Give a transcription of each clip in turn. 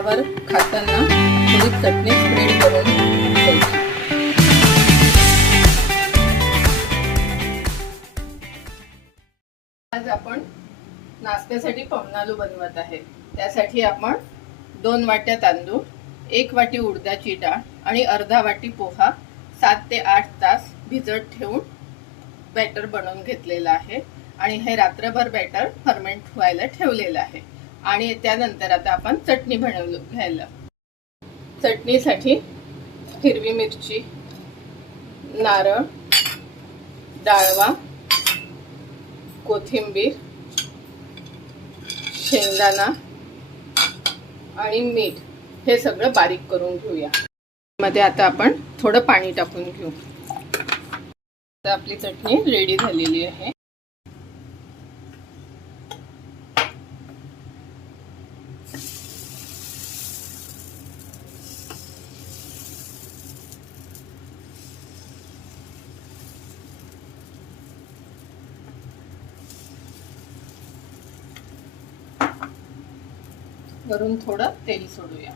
याच्यावर खाताना थोडी चटणी स्प्रेड करून घ्यायची. आज आपण नाश्त्यासाठी पमनालू बनवत आहे. त्यासाठी आपण 2 वाट्या तांदूळ, 1 वाटी उडदाची डाळ आणि अर्धा वाटी पोहा 7 ते 8 तास भिजत ठेवून बॅटर बनवून घेतलेला आहे आणि हे रात्रभर बॅटर फर्मेंट व्हायला ठेवलेलं आहे. आणि त्यानंतर आता आपण चटणी घ्यायला. चटणीसाठी हिरवी मिरची, नारळ, डाळवा, कोथिंबीर, शेंगदाणा आणि मीठ हे सगळं बारीक करून घेऊया. मध्ये आता आपण थोडं पाणी टाकून घेऊ. आता आपली चटणी रेडी झालेली आहे. वरून थोडं तेल सोडूया.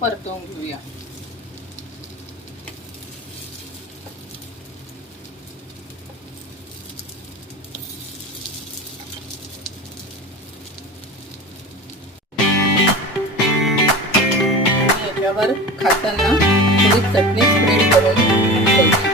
परतवून घेऊया. याच्यावर खाताना थोडी चटणी स्प्रेड करून घ्यायची.